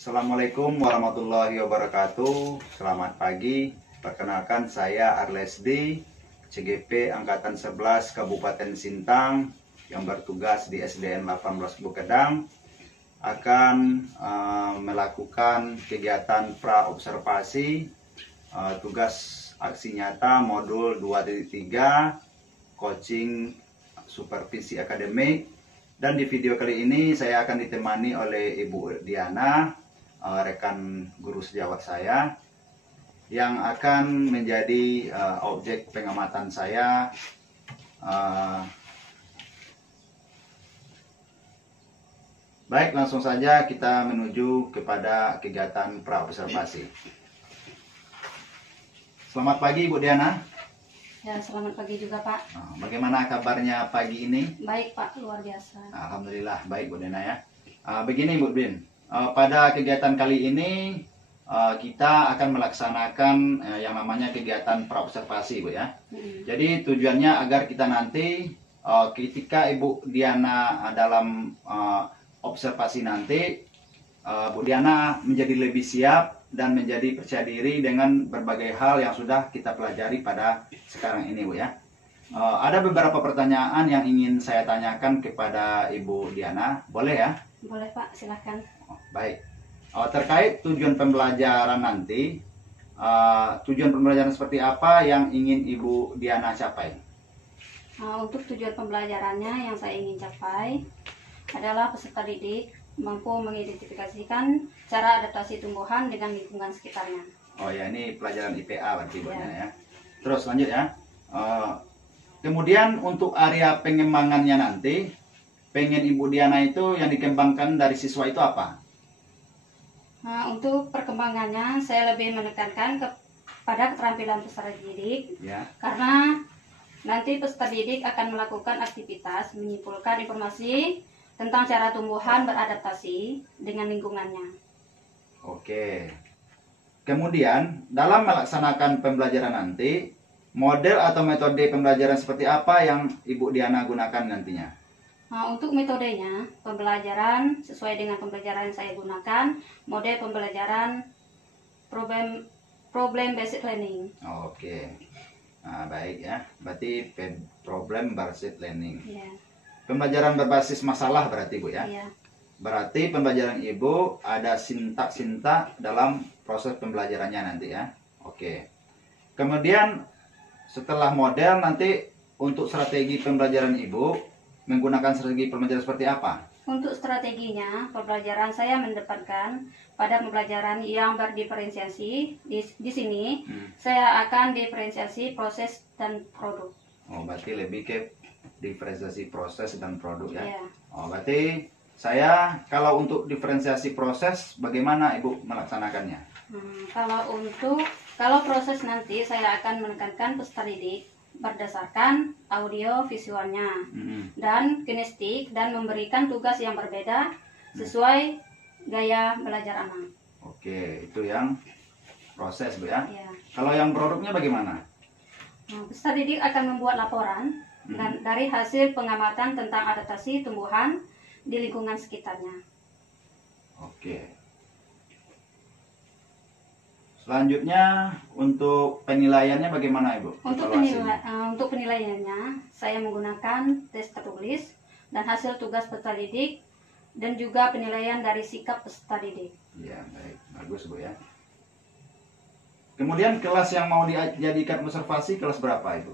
Assalamualaikum warahmatullahi wabarakatuh. Selamat pagi. Perkenalkan, saya Arlesdi, CGP Angkatan 11 Kabupaten Sintang yang bertugas di SDN 18 Bukedang, akan melakukan kegiatan praobservasi tugas aksi nyata modul 2.3 coaching supervisi akademik. Dan di video kali ini saya akan ditemani oleh Ibu Diana, rekan guru sejawat saya, yang akan menjadi objek pengamatan saya. Baik, langsung saja kita menuju kepada kegiatan praobservasi. Selamat pagi Ibu Diana. Ya, selamat pagi juga Pak. Bagaimana kabarnya pagi ini? Baik Pak, luar biasa. Alhamdulillah, baik Bu Diana ya. Begini Bu Din, pada kegiatan kali ini kita akan melaksanakan yang namanya kegiatan praobservasi Bu ya. Jadi tujuannya agar kita nanti ketika Ibu Diana dalam observasi nanti, Bu Diana menjadi lebih siap dan menjadi percaya diri dengan berbagai hal yang sudah kita pelajari pada sekarang ini Bu ya. Ada beberapa pertanyaan yang ingin saya tanyakan kepada Ibu Diana, boleh ya? Boleh Pak, silahkan. Baik, terkait tujuan pembelajaran nanti, tujuan pembelajaran seperti apa yang ingin Ibu Diana capai? Untuk tujuan pembelajarannya yang saya ingin capai adalah peserta didik mampu mengidentifikasikan cara adaptasi tumbuhan dengan lingkungan sekitarnya. Oh ya, ini pelajaran IPA berarti Bu Diana ya. Terus lanjut ya. Kemudian untuk area pengembangannya nanti, pengen Ibu Diana itu yang dikembangkan dari siswa itu apa? Untuk perkembangannya saya lebih menekankan kepada keterampilan peserta didik ya. Karena nanti peserta didik akan melakukan aktivitas menyimpulkan informasi tentang cara tumbuhan beradaptasi dengan lingkungannya. Oke. Kemudian dalam melaksanakan pembelajaran nanti, model atau metode pembelajaran seperti apa yang Ibu Diana gunakan nantinya? Untuk metodenya, pembelajaran sesuai dengan pembelajaran yang saya gunakan, model pembelajaran problem based learning. Oke. Baik ya. Berarti problem based learning. Ya. Pembelajaran berbasis masalah berarti Bu ya? Iya. Berarti pembelajaran Ibu ada sintak-sintak dalam proses pembelajarannya nanti ya? Oke. Kemudian setelah model nanti untuk strategi pembelajaran Ibu menggunakan strategi pembelajaran seperti apa? Untuk strateginya, pembelajaran saya mendepankan pada pembelajaran yang berdiferensiasi. Di sini saya akan diferensiasi proses dan produk. Oh, berarti lebih ke diferensiasi proses dan produk ya? Yeah. Oh, berarti kalau untuk diferensiasi proses, bagaimana Ibu melaksanakannya? Kalau proses nanti saya akan menekankan peserta didik berdasarkan audio visualnya dan kinestik dan memberikan tugas yang berbeda sesuai gaya belajar anak. Oke, itu yang proses Bu ya? Yeah. Kalau yang produknya bagaimana? Peserta didik akan membuat laporan dan dari hasil pengamatan tentang adaptasi tumbuhan di lingkungan sekitarnya. Oke. Selanjutnya untuk penilaiannya bagaimana Ibu? Untuk penilaiannya saya menggunakan tes tertulis dan hasil tugas peserta didik dan juga penilaian dari sikap peserta didik. Ya, baik. Bagus Bu ya. Kemudian kelas yang mau dijadikan observasi kelas berapa Ibu?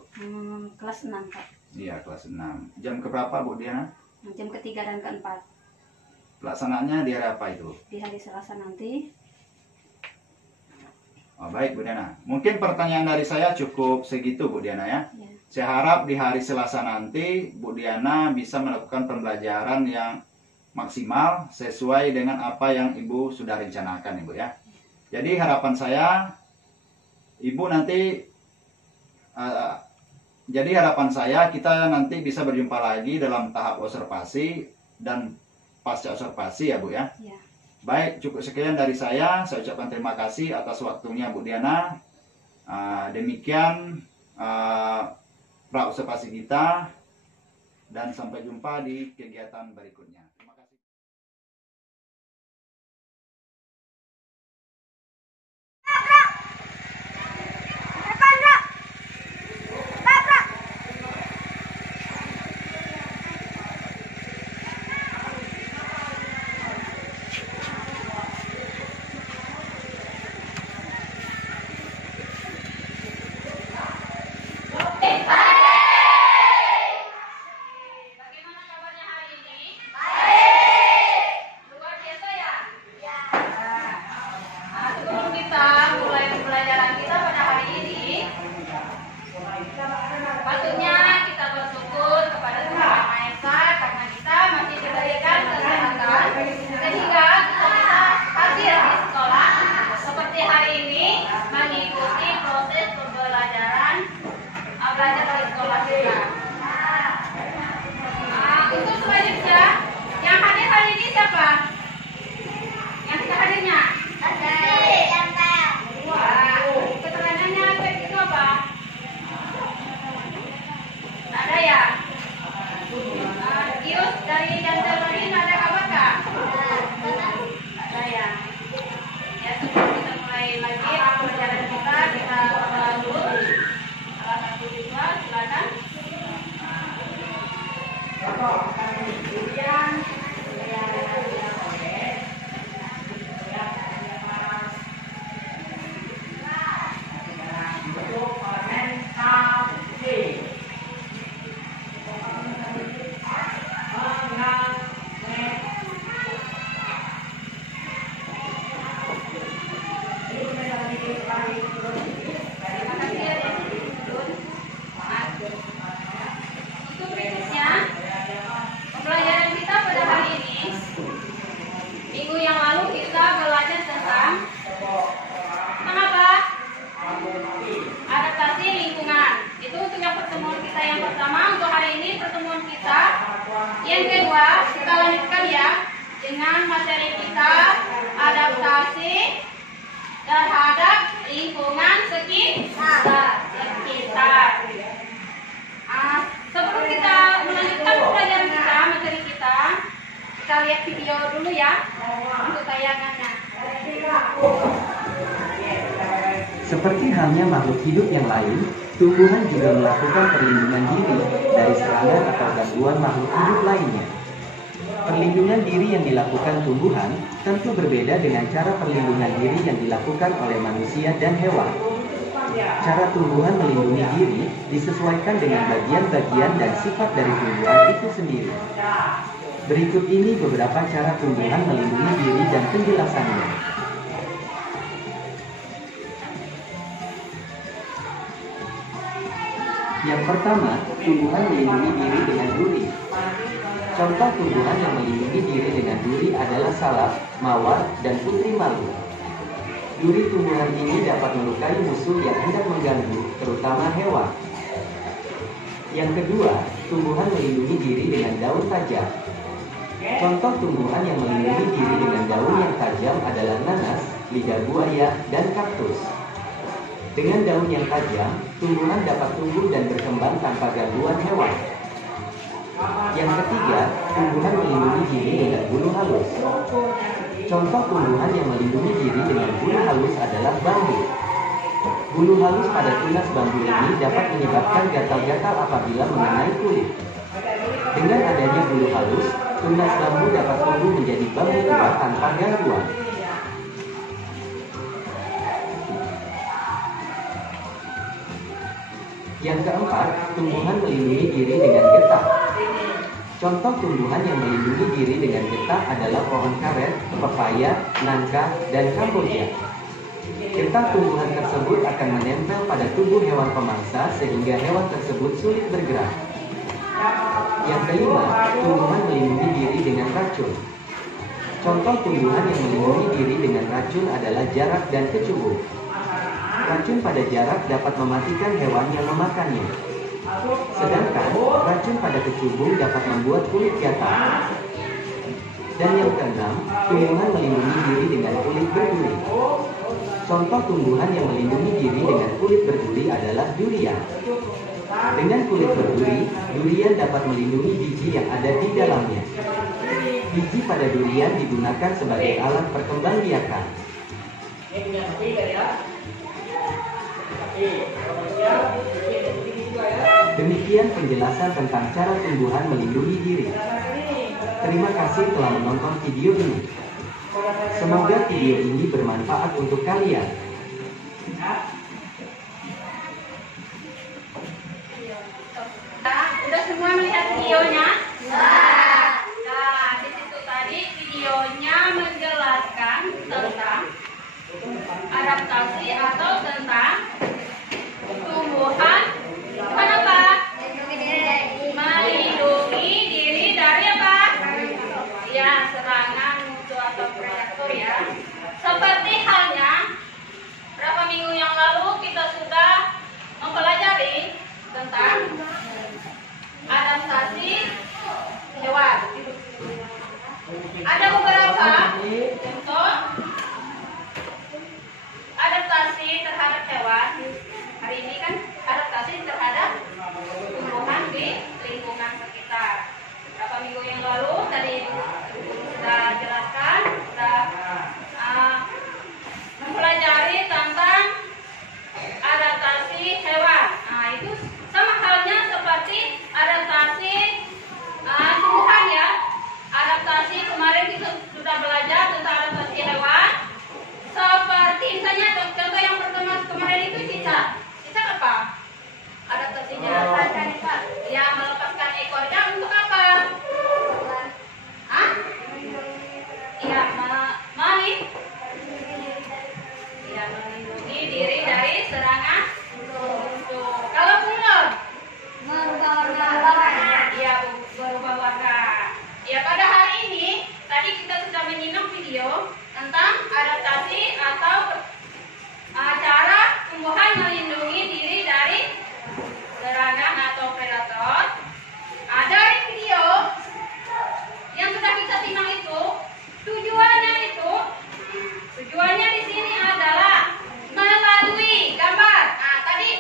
Kelas 6 Pak. Iya, kelas 6. Jam keberapa Bu Diana? Jam ketiga dan keempat. Pelaksanaannya di hari apa itu? Di hari Selasa nanti. Oh, baik Bu Diana. Mungkin pertanyaan dari saya cukup segitu Bu Diana ya. Ya. Saya harap di hari Selasa nanti Bu Diana bisa melakukan pembelajaran yang maksimal sesuai dengan apa yang Ibu sudah rencanakan Ibu ya. Jadi harapan saya Ibu nanti kita nanti bisa berjumpa lagi dalam tahap observasi dan pasca observasi ya Bu ya. Ya. Baik, cukup sekian dari saya. Saya ucapkan terima kasih atas waktunya Bu Diana. Demikian pra-observasi kita dan sampai jumpa di kegiatan berikutnya. video dulu ya untuk tayangannya. Seperti halnya makhluk hidup yang lain, tumbuhan juga melakukan perlindungan diri dari serangan atau gangguan makhluk hidup lainnya. Perlindungan diri yang dilakukan tumbuhan tentu berbeda dengan cara perlindungan diri yang dilakukan oleh manusia dan hewan. Cara tumbuhan melindungi diri disesuaikan dengan bagian-bagian dan sifat dari tumbuhan itu sendiri. Berikut ini beberapa cara tumbuhan melindungi diri dan penjelasannya. Yang pertama, tumbuhan melindungi diri dengan duri. Contoh tumbuhan yang melindungi diri dengan duri adalah salak, mawar, dan putri malu. Duri tumbuhan ini dapat melukai musuh yang hendak mengganggu, terutama hewan. Yang kedua, tumbuhan melindungi diri dengan daun tajam. Contoh tumbuhan yang melindungi diri dengan daun yang tajam adalah nanas, lidah buaya, dan kaktus. Dengan daun yang tajam, tumbuhan dapat tumbuh dan berkembang tanpa gangguan hewan. Yang ketiga, tumbuhan melindungi diri dengan bulu halus. Contoh tumbuhan yang melindungi diri dengan bulu halus adalah bambu. Bulu halus pada tunas bambu ini dapat menyebabkan gatal-gatal apabila mengenai kulit. Dengan adanya bulu halus, tunas bambu dapat tumbuh menjadi bambu tua tanpa gangguan. Yang keempat, tumbuhan melindungi diri dengan getah. Contoh tumbuhan yang melindungi diri dengan getah adalah pohon karet, pepaya, nangka, dan kamboja. Getah tumbuhan tersebut akan menempel pada tubuh hewan pemangsa sehingga hewan tersebut sulit bergerak. Yang kelima, tumbuhan melindungi diri dengan racun. Contoh tumbuhan yang melindungi diri dengan racun adalah jarak dan kecubung. Racun pada jarak dapat mematikan hewan yang memakannya. Sedangkan racun pada kecubung dapat membuat kulit gatal. Dan yang keenam, tumbuhan melindungi diri dengan kulit berduri. Contoh tumbuhan yang melindungi diri dengan kulit berduri adalah durian. Dengan kulit berduri, durian dapat melindungi biji yang ada di dalamnya. Biji pada durian digunakan sebagai alat perkembangbiakan. Demikian penjelasan tentang cara tumbuhan melindungi diri. Terima kasih telah menonton video ini. Semoga video ini bermanfaat untuk kalian. Udah semua melihat videonya? Nah, di situ tadi videonya menjelaskan tentang adaptasi atau tentang tumbuhan apa? Melindungi diri dari apa? Ya, serangan musuh atau predator ya. Seperti halnya berapa minggu yang lalu kita sudah mempelajari tentang adaptasi hewan. Ada beberapa contoh adaptasi terhadap hewan. Hari ini kan adaptasi terhadap tumbuhan di lingkungan sekitar. Berapa minggu yang lalu tadi sudah jelaskan, sudah mempelajari tentang adaptasi hewan. Nah, itu sama halnya seperti adaptasi tumbuhan ya. Adaptasi kemarin kita sudah belajar tentang adaptasi hewan. Seperti misalnya contoh yang pertama kemarin itu cicak. Cicak apa? Adaptasinya ya melepaskan ekornya untuk apa? Hah? Ya, melindungi diri dari serangan musuh. Kalau bunglon merubah warna. Iya, berubah warna. Ya, pada hari ini tadi kita sudah menyimak video tentang adaptasi atau cara tumbuhan melindungi diri dari serangan atau predator. Dari video yang sudah kita simak itu, tujuannya di sini adalah melalui gambar. Nah, tadi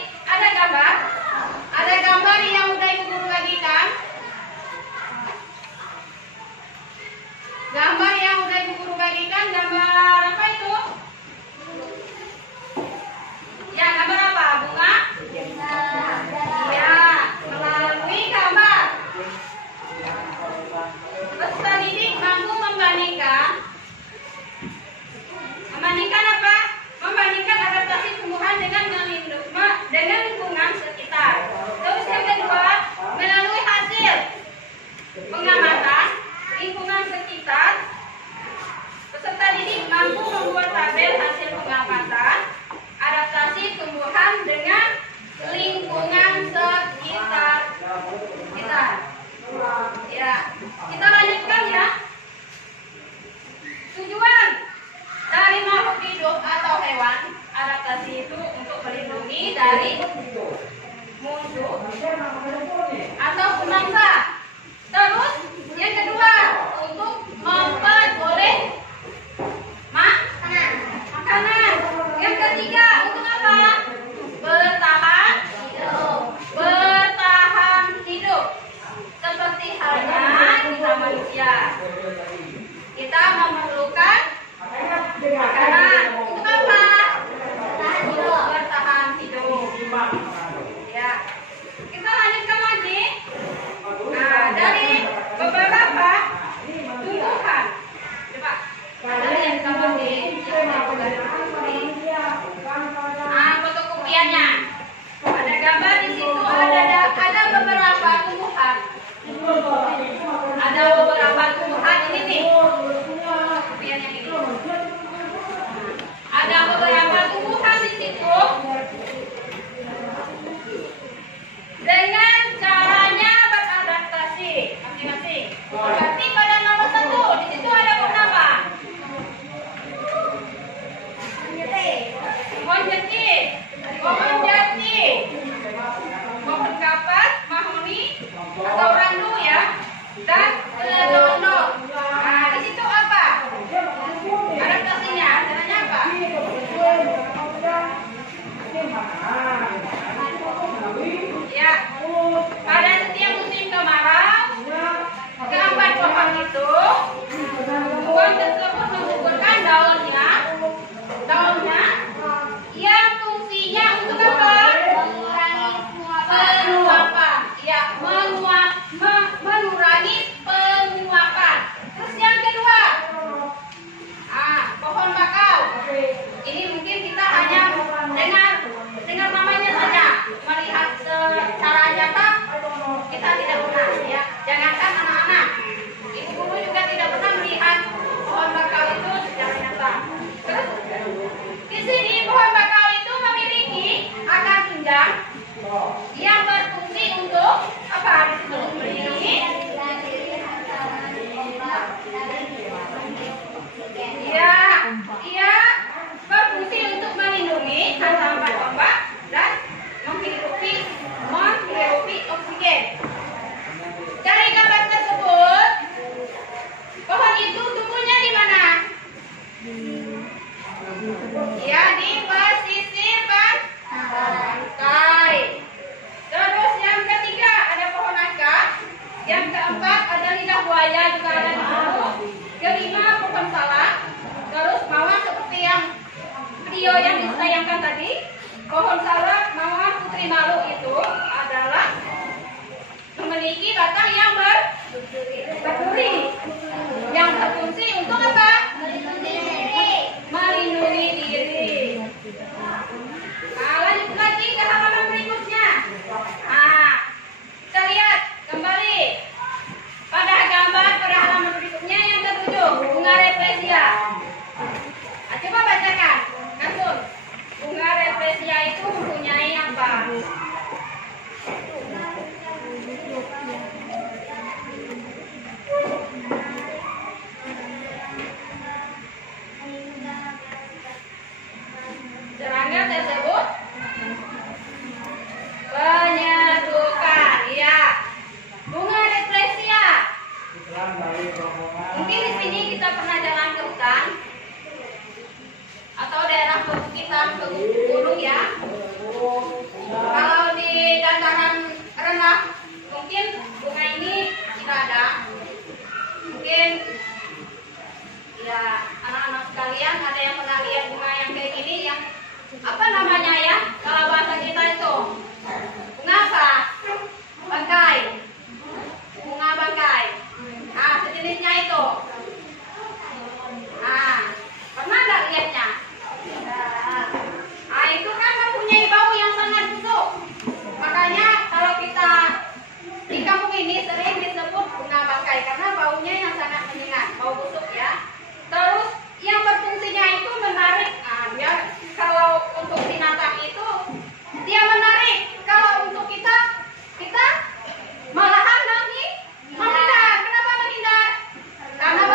dari musuh atau penangsa. Terus yang kedua untuk memperoleh makanan. Yang ketiga untuk apa? Bertahan hidup. Seperti halnya kita manusia, kita memerlukan makanan untuk apa? Bertahan hidup. Ya, kita lanjutkan lagi. Nah, dari beberapa tumbuhan, coba ada yang kalau di fotokopiannya ada gambar di situ, ada beberapa tumbuhan. Ada beberapa tumbuhan ini nih. Fotokopiannya ini. Ada beberapa tumbuhan di situ. Dengan caranya beradaptasi masing-masing. Berarti pada nomor 1 di situ ada pohon apa? Pohon jati, pohon kapas, mahoni atau randu ya, dan kedono. Nah, di situ apa? Adaptasinya, caranya apa? Ya, pada setiap musim kemarau, keempat pohon itu, pohon tersebut mengumpulkan daunnya yang fungsinya untuk apa? Penguapan. Ya, mengurangi penguapan. Terus yang kedua, pohon bakau. Ini mungkin kita hanya dengar namanya saja, melihat secara nyata kita tidak pernah ya. Jangankan anak-anak, ibu guru juga tidak pernah melihat pohon bakau itu secara nyata. Terus di sini pohon bakau itu memiliki akar tunjang yang berfungsi untuk apa? Ini ia berfungsi untuk melindungi hantaman ombak dan menghirupi oksigen. Dari gambar tersebut, pohon itu tumbuhnya di mana? Ya, di pesisir pantai. Terus yang ketiga ada pohon nangka. Yang keempat ada lidah buaya juga ada di situ. Kelima pohon salak. Terus mawar seperti yang video yang ditayangkan tadi. Pohon salak, mawar, putri malu itu adalah memiliki batang yang berduri yang berfungsi untuk apa? Melindungi diri. Nah, lanjut lagi ke halaman berikutnya. Kita lihat kembali pada gambar pada halaman berikutnya yang ke-7, bunga replesia. Coba bacakan, Kantun. Bunga replesia itu mempunyai apa? Serangga tersebut penyedukan, ya. Bunga replesia. Mungkin di sini kita pernah jalan ke hutan atau daerah perbukitan gunung ya. Kalau di dataran rendah mungkin bunga ini tidak ada. Mungkin ya anak-anak sekalian ada yang pernah lihat bunga yang kayak gini yang apa namanya ya? Kalau bahasa kita itu bunga apa? Bangkai. Bunga bangkai. Nah, sejenisnya itu. Nah, pernah nggak lihatnya? Nah, itu kan mempunyai bau yang sangat busuk. Makanya kalau kita di kampung ini sering disebut bunga bangkai karena baunya yang sangat menyengat, bau busuk ya. Terus yang berfungsinya itu menarik. Nah, dia kalau untuk binatang itu dia menarik. Kalau untuk kita malahan menghindar. Kenapa menghindar? Karena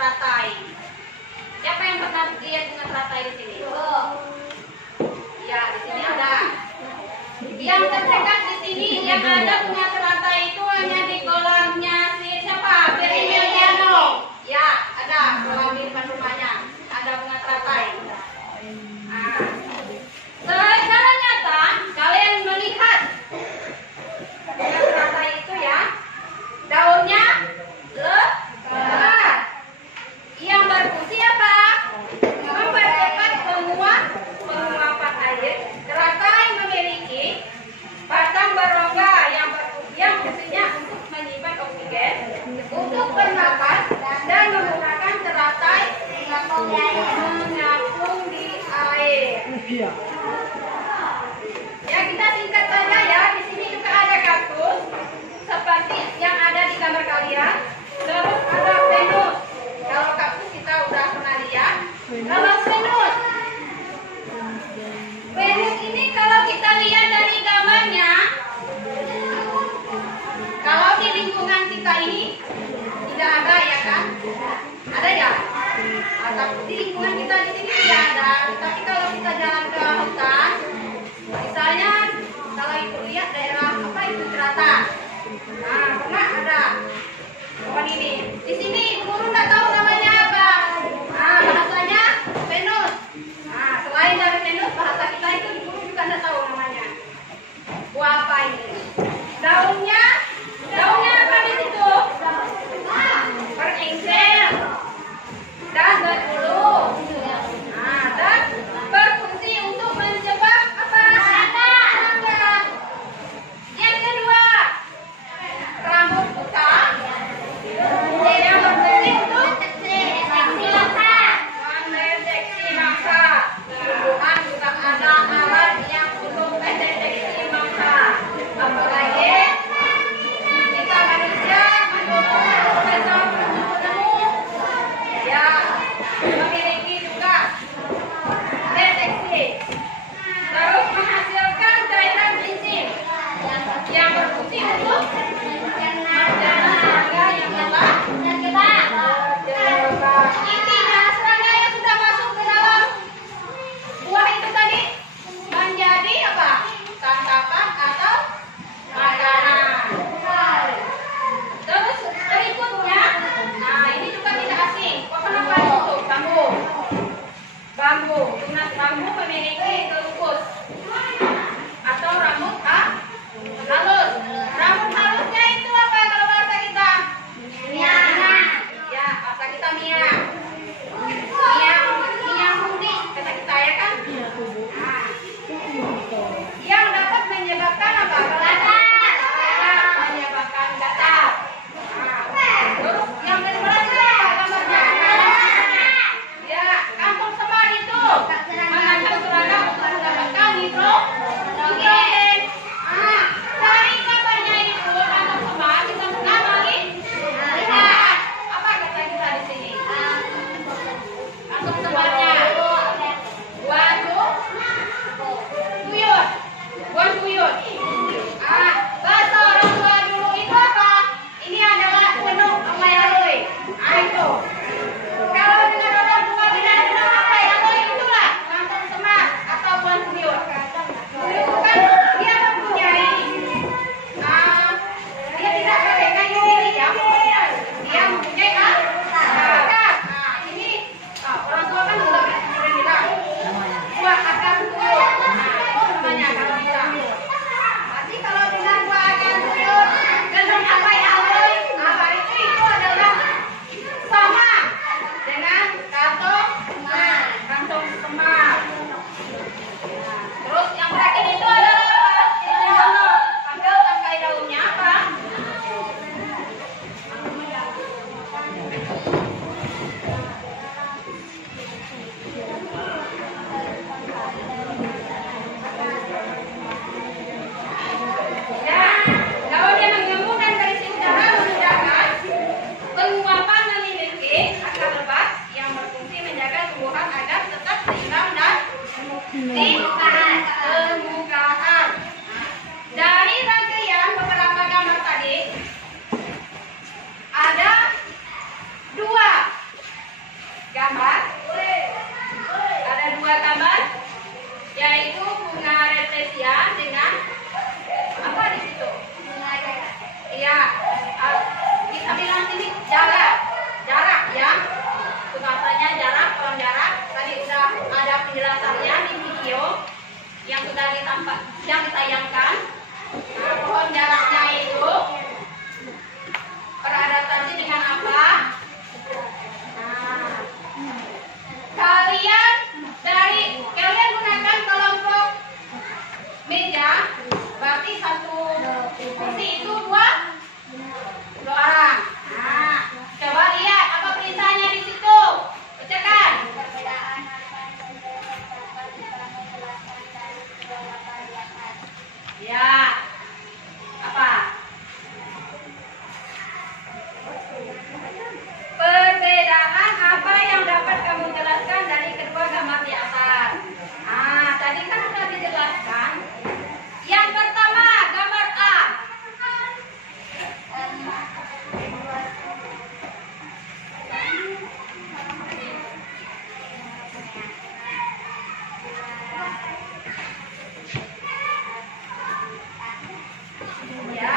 teratai. Siapa yang pernah lihat bunga teratai di sini? Ya, di sini ada. Yang terdekat di sini yang ada bunga teratai itu hanya di kolamnya si siapa? Emiliano. Ya, ada kolam di depan rumahnya. Ada bunga teratai. Nah, secara nyata kalian melihat bunga teratai itu ya, daunnya lebat. Yang berfungsi apa? Mempercepat penguapan air. Teratai memiliki batang berongga yang fungsinya untuk menyimpan oksigen, untuk bernapas, dan menggunakan teratai mengapung di air. Ya, kita singkat saja ya. Di sini juga ada kaktus seperti yang ada di gambar kalian. Terus ada venus. Kalau kaktus kita udah pernah lihat. Kalau Venus ini kalau kita lihat dari gambarnya, kalau di lingkungan kita ini tidak ada ya kan? Ada ya? Tapi di lingkungan kita di sini tidak ada. Tapi kalau kita jalan ke hutan, misalnya kalau ibu lihat daerah apa itu Cerata, nah pernah ada. jarak ya. Bahasanya jarak, pohon jarak. Tadi sudah ada penjelasannya di video yang sudah ditayangkan. Nah, pohon jaraknya itu beradaptasi dengan apa? Nah, kalian gunakan kelompok meja, berarti satu kursi itu dua orang. Nah, coba lihat apa perintahnya di situ. Bacakan. Ya. Apa? Perbedaan apa yang dapat kamu jelaskan dari kedua gambar di atas? Ah, tadi kan sudah dijelaskan. Yang pertama, gambar A. Ya.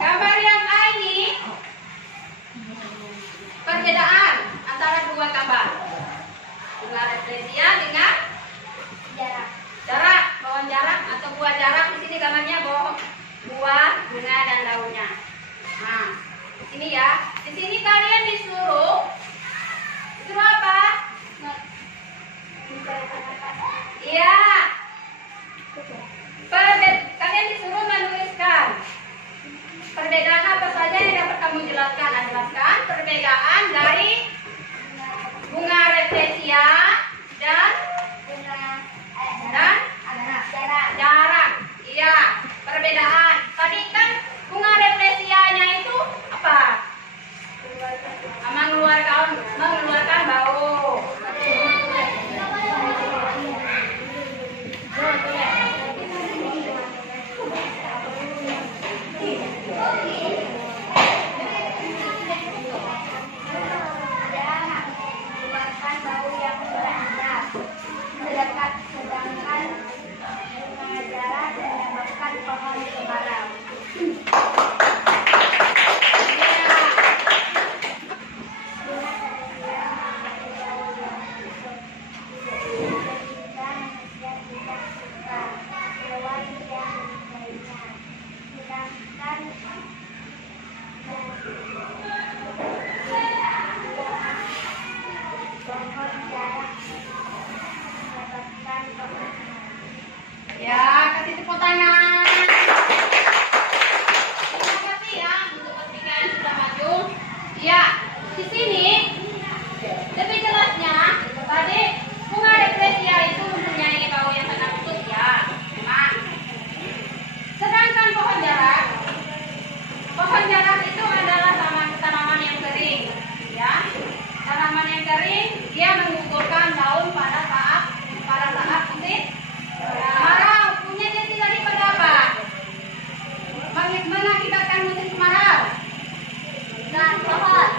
Gambar yang A ini perbedaan antara dua gambar. Bunga rafflesia dengan jarak, pohon jarak atau buah jarak. Di sini gambarnya buah, bunga dan daunnya. Nah, di sini ya. Di sini kalian disuruh apa? Iya. Kalian disuruh menuliskan perbedaan apa saja yang dapat kamu jelaskan. Jelaskan perbedaan dari bunga rafflesia dan jarak. Iya, perbedaan. Tadi kan bunga rafflesianya itu apa? Mengeluarkan bau. Ya, kasih tepuk tangan. Terima kasih ya untuk ketika yang sudah maju. Ya, di sini lebih jelasnya tadi bunga rafflesia itu mempunyai bau yang sangat khusus ya. Memang. Sedangkan pohon jarak itu adalah tanaman yang kering. Ya, tanaman yang kering dia mengumpulkan daun pada saat musim kemarau. Punya jati tadi pada apa? Mengakibatkan musim kemarau. Dan pohon.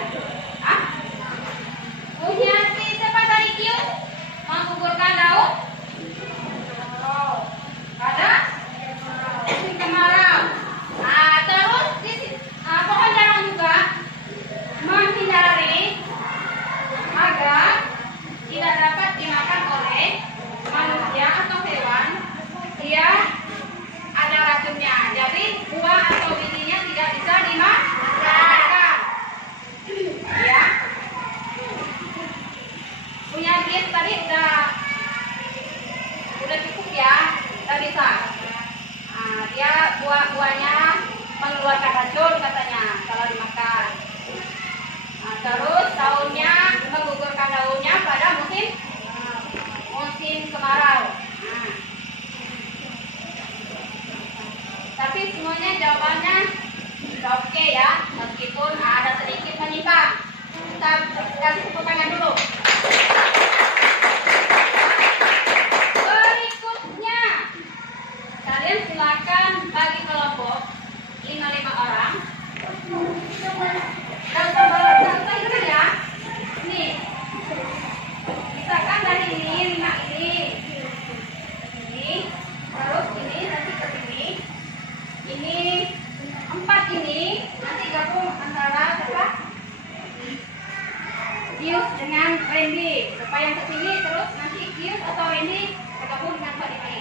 Kius dengan Randy. Supaya yang kesini terus nanti Kius atau Randy bergabung dengan Pak Didi.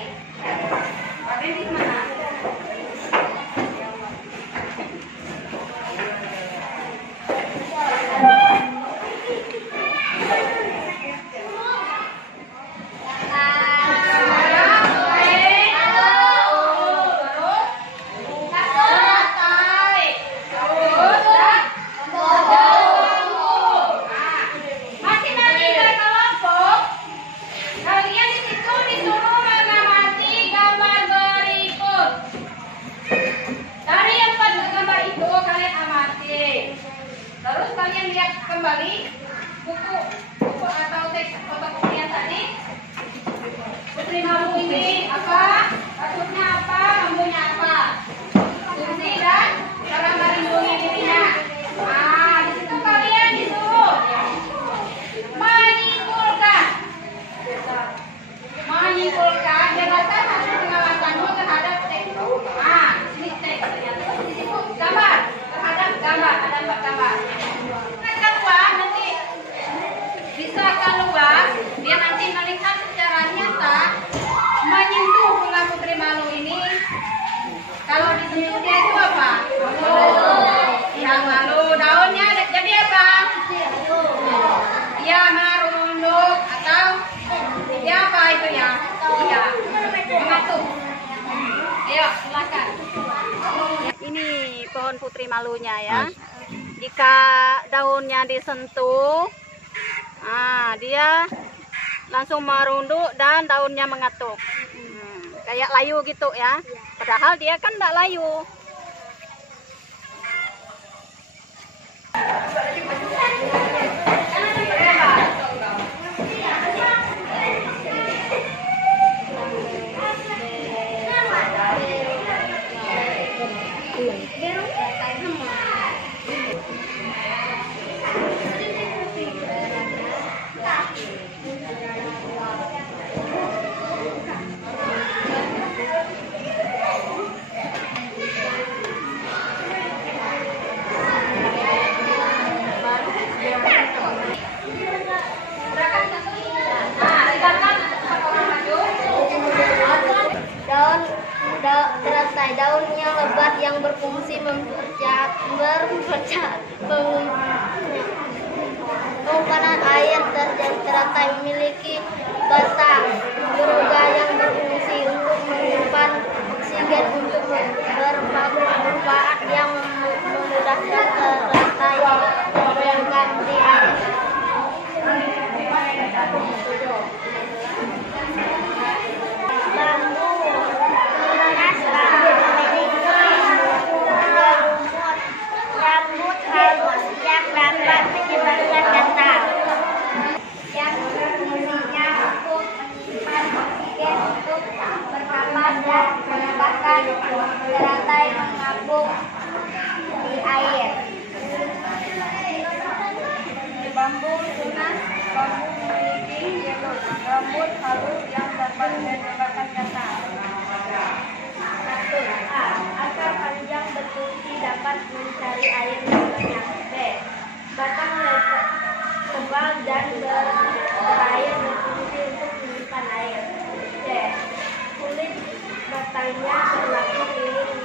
Pak Randy mana? Terus kalian lihat kembali buku atau teks fotokopian tadi. Putri Malu ini apa? Maksudnya apa? Lampunya apa? Fungsi dan cara melindungi dirinya. Nah, di situ kalian disuruh menyimpulkan jelasan hasil pengawasanmu terhadap teks. Nah, ini teks ternyata. Di situ gambar terhadap gambar, ada 4 gambar. Bisa keluar, dia nanti melihat secara nyata menyentuh bunga Putri Malu ini. Kalau disentuh dia itu apa? Ya, malu. Daunnya jadi apa? Ya, merunduk atau ya apa itu ya? Iya, mengatuk. Ayo, silakan. Ini pohon Putri Malunya ya. Jika daunnya disentuh, dia langsung merunduk dan daunnya mengatuk. Kayak layu gitu ya. Padahal dia kan tidak layu. Teratai daunnya lebat yang berfungsi pengumpanan air dan teratai memiliki batang berongga yang berfungsi untuk menyimpan oksigen untuk bermanfaat yang memudahkan teratai menempelkan di air. Rambut halus yang dapat menyebabkan gatal, yang fungsinya untuk menyimpan oksigen untuk bernapas dan menyebabkan teratai mengapung di air. Bambu tunas, bambu memiliki rambut halus yang dapat menyebabkan gatal. Akar panjang berfungsi dapat mencari air yang banyak. B. Batang tebal dan berair berfungsi untuk menyimpan air. C. Kulit batangnya berlapis miring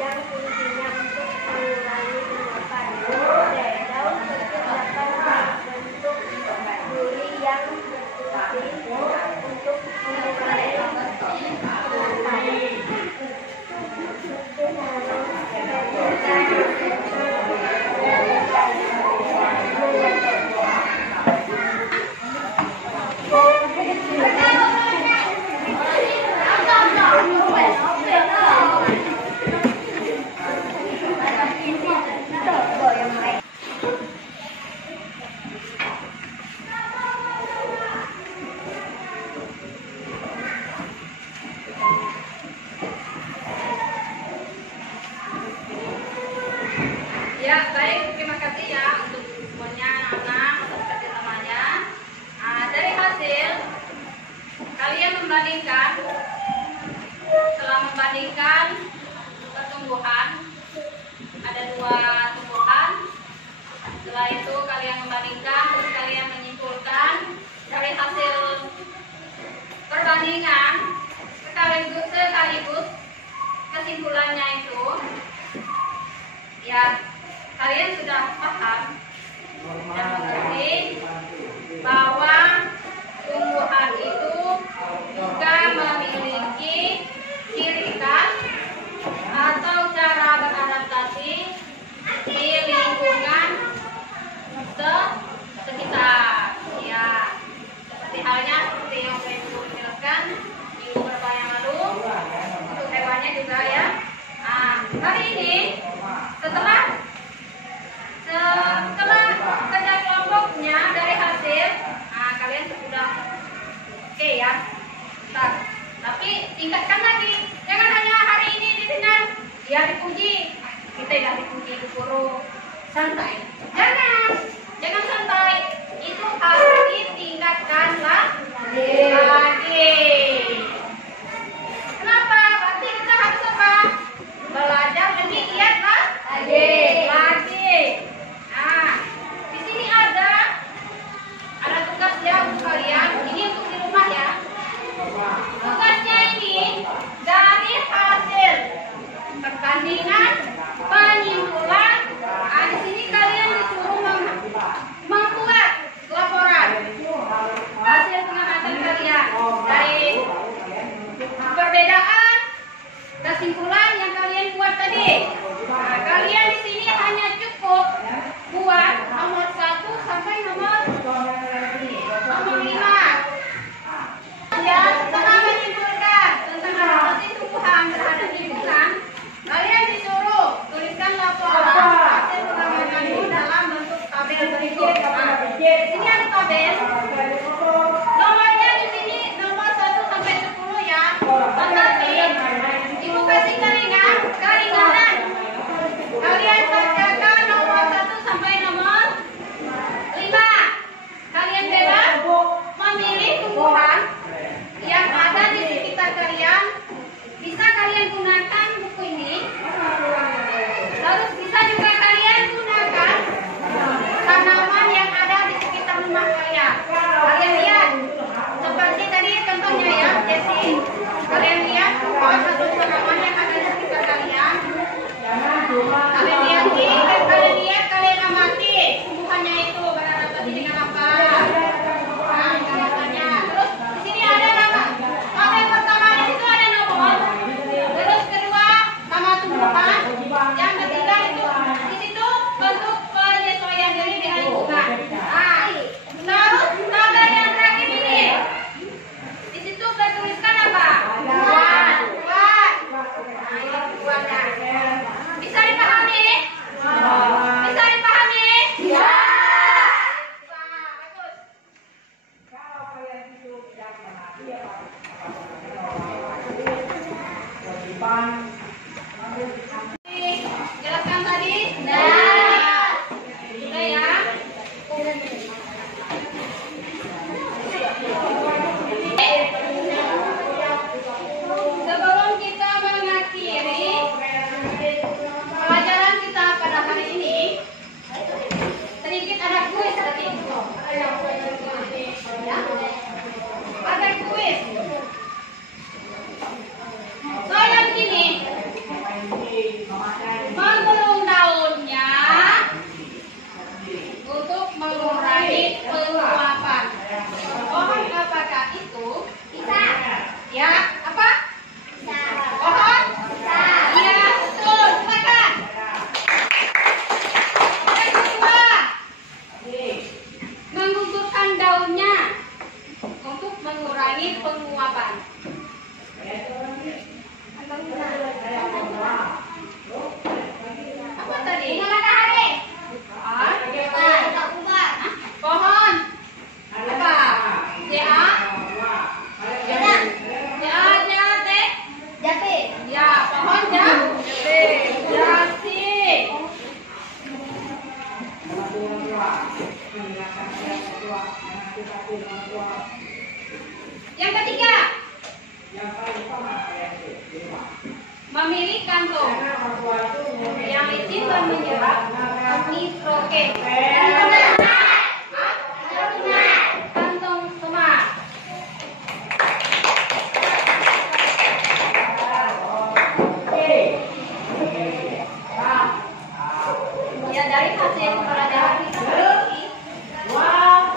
yang fungsinya untuk mengurangi endapan. D. Daun kecil dapat membentuk duri yang berfungsi untuk mengurangi Ya, baik, terima kasih ya untuk semuanya anak-anak untuk kerjasamanya. Dari hasil kalian membandingkan, setelah membandingkan pertumbuhan, ada 2 tumbuhan. Setelah itu kalian membandingkan perbandingan sekaligus kesimpulannya itu ya kalian sudah paham dan mengerti bahwa tumbuhan itu juga memiliki ciri khas atau cara beradaptasi di lingkungan sekitar. Ya, seperti halnya seperti yang saya jelaskan di beberapa yang lalu untuk hewannya juga ya. Nah, hari ini setelah kerja kelompoknya dari hasil, nah kalian sudah oke ya. Bentar. Tapi tingkatkan lagi, jangan hanya hari ini didengar, dia dipuji, kita tidak dipuji di guru, santai. Jangan santai, itu harus ditingkatkan lagi. Kenapa? Berarti kita harus apa? Belajar lebih giat lagi. Nah, di sini ada tugas ya untuk kalian. Ini untuk di rumah ya. Tugasnya ini dari hasil perbandingan penyimpulan. Nah, di sini kalian disuruh membuat laporan hasil pengamatan kalian dari perbedaan kesimpulan yang kalian buat tadi. Nah, kalian di sini hanya cukup buat nomor 1 sampai nomor 5. Ya, setelah menyimpulkan tentang adaptasi tumbuhan terhadap lingkungan, kalian disuruh tuliskan laporan hasil pengamatan itu dalam bentuk tabel berikut. Nah, di sini ada tabel. Nomornya di sini nomor 1 sampai 10 ya. Tetapi ibu kasih keringanan. Kalian kerjakan nomor 1 sampai nomor 5. Kalian bebas memilih tumbuhan yang ada di sekitar kalian. Bisa kalian gunakan buku ini. Terus bisa juga kalian gunakan tanaman yang ada di sekitar rumah kalian. Kalian lihat seperti tadi contohnya ya, Jesse. Kalian lihat satu tanaman yang ada di sekitar kalian. Kalian amati tumbuhannya itu beradaptasi dengan apa. Nah, katanya. Terus di sini ada nama. Apa yang pertama di situ ada nomor. Terus kedua nama tumbuhan. Yang ketiga itu di situ bentuk penyesuaian diri dengan lingkungan. Nah, terus tabel yang terakhir ini. Di situ bertuliskan apa? Buah. Nah, ini buahnya. Bisa dipahami? Bisa dipahami? Ya. Bagus. Jelaskan tadi? Nah. Sudah ya? Sebelum kita mengakhiri pelajaran kita pada hari ini, sedikit ada kuis tadi. Ya? Ada kuis. Saya begini, menggulung daunnya untuk mengurangi penguapan. Pohon apakah itu? Bisa. Ya, apa? Bisa. Pohon? Bisa. Ya, betul. Silakan. Yang kedua, menggugurkan daunnya untuk mengurangi penguapan. Apa tadi? Matahari. Pohon. Apa? Jati. Ya, pohon jati. Jati. Yang ketiga, memilih kantung yang licin dan menyerap nitrogen. Kantong semak. dari hasil pembelajaran kita ini,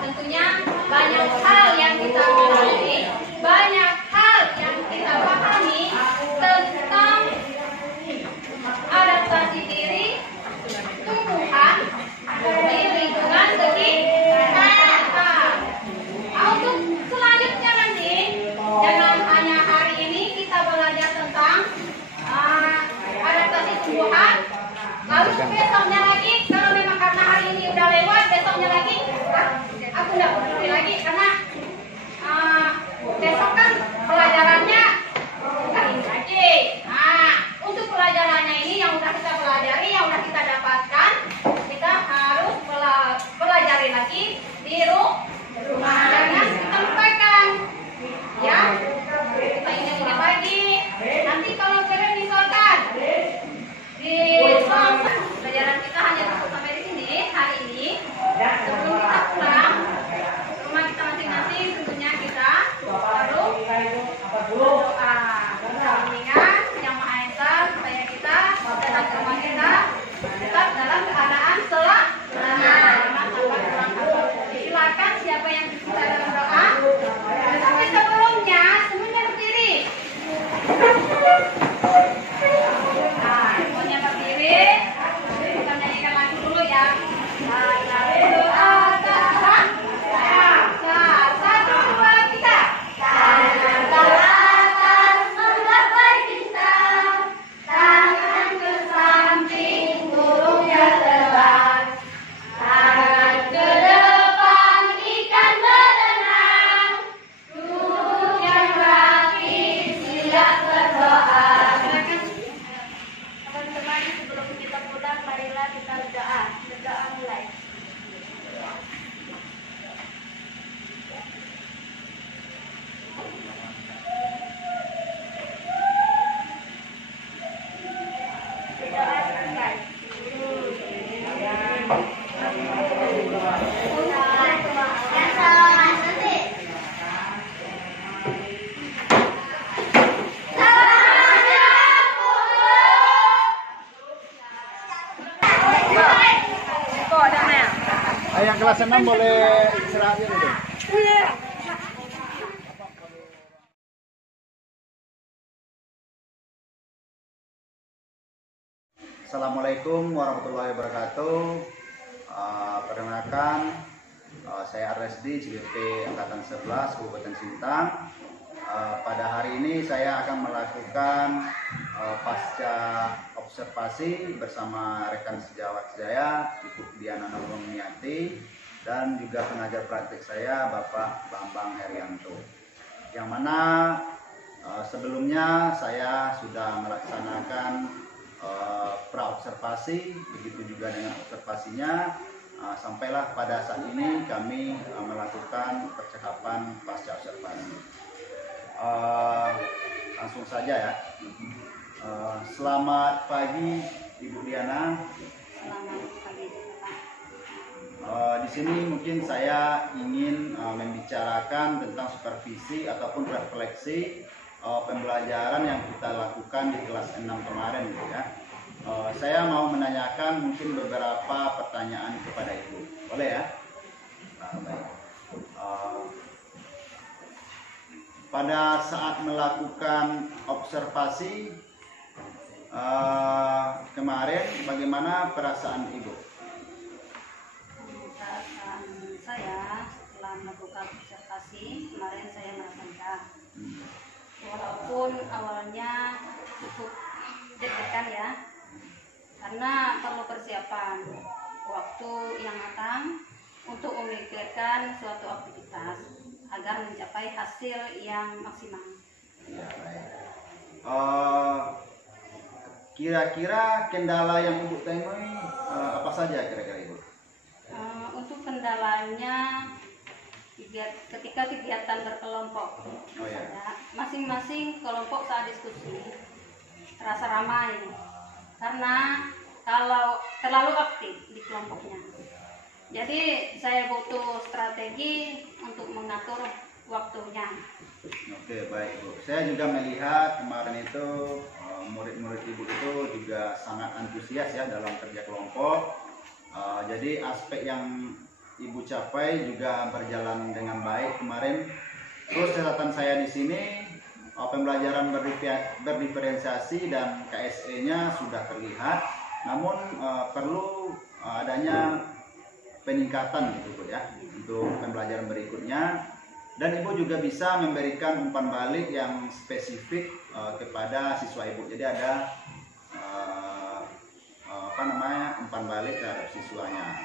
tentunya banyak hal yang kita pelajari, banyak hal yang kita pahami tentang adaptasi diri, tumbuhan di lingkungan sekitar. Untuk selanjutnya nanti, jangan hanya hari ini kita belajar tentang adaptasi tumbuhan, lalu besoknya lagi, kalau memang karena hari ini udah lewat, besoknya lagi aku nggak peduli lagi karena besok kan pelajarannya ini lagi. Untuk pelajarannya ini yang udah kita pelajari, yang udah kita dapatkan, kita harus pelajari lagi di rumah. Jangan kita lupakan, ya. Kita ingat-ingat lagi. Nanti kalau kalian misalkan di pelajaran kita hanya cukup sampai di sini hari ini. Sebelum kita pulang ke rumah kita masing-masing, tentunya kita harus berdoa, mengingat Yang Maha Esa supaya kita datang ke rumah kita tetap dalam keadaan selamat tanpa kurang apa. Silakan siapa yang bisa dalam doa. Tapi sebelumnya semuanya berdiri. Semuanya berdiri. Kita nyanyikan lagu dulu ya. Doa tak satu dua kita. Tangan menggapai kita, tangan ke samping burungnya terbang, tangan ke depan ikan berenang, duduk yang rapi siap berdoa. Teman-teman, sebelum kita pulang, marilah kita berdoa. Berdoa mulai. Berdoa selesai. Yang kelas 6 boleh istirahat dulu. Assalamualaikum warahmatullahi wabarakatuh. Perkenalkan, saya Aresdi, CBP Angkatan 11 Kabupaten Sintang. Pada hari ini saya akan melakukan pasca observasi bersama rekan sejawat saya, Ibu Diana Nurulmiati, dan juga pengajar praktik saya, Bapak Bambang Herianto. Yang mana sebelumnya saya sudah melaksanakan pra-observasi, begitu juga dengan observasinya. Sampailah pada saat ini kami melakukan percakapan pasca observasi. Langsung saja ya. Selamat pagi Ibu Diana. Selamat pagi. Di sini mungkin saya ingin membicarakan tentang supervisi ataupun refleksi pembelajaran yang kita lakukan di kelas 6 kemarin, gitu ya. Saya mau menanyakan mungkin beberapa pertanyaan kepada Ibu, boleh ya? Baik. Pada saat melakukan observasi kemarin, bagaimana perasaan Ibu? Perasaan saya setelah melakukan observasi kemarin, saya merasa lega. Walaupun awalnya cukup deg-degan ya, karena perlu persiapan waktu yang matang untuk memikirkan suatu aktivitas agar mencapai hasil yang maksimal. Ya, baik. Kira-kira kendala yang Ibu temui apa saja kira-kira Ibu? Untuk kendalanya ketika kegiatan berkelompok, masing-masing kelompok saat diskusi terasa ramai, karena kalau terlalu aktif di kelompoknya. Jadi saya butuh strategi untuk mengatur waktunya. Oke, baik Bu. Saya juga melihat kemarin itu murid-murid Ibu itu juga sangat antusias ya dalam kerja kelompok. Jadi aspek yang Ibu capai juga berjalan dengan baik kemarin. Terus catatan saya di sini pembelajaran berdiferensiasi dan KSE-nya sudah terlihat, namun perlu adanya peningkatan gitu Bu ya untuk pembelajaran berikutnya. Dan Ibu juga bisa memberikan umpan balik yang spesifik kepada siswa Ibu. Jadi ada umpan balik terhadap siswanya.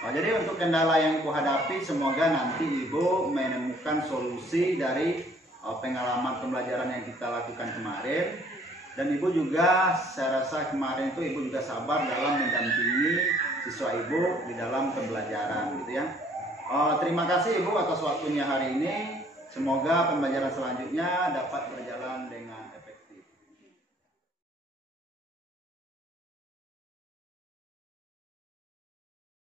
Jadi untuk kendala yang Ibu hadapi, semoga nanti Ibu menemukan solusi dari pengalaman pembelajaran yang kita lakukan kemarin. Dan Ibu juga, saya rasa kemarin itu Ibu juga sabar dalam mendampingi siswa Ibu di dalam pembelajaran gitu ya. Terima kasih Ibu atas waktunya hari ini. Semoga pembelajaran selanjutnya dapat berjalan dengan efektif.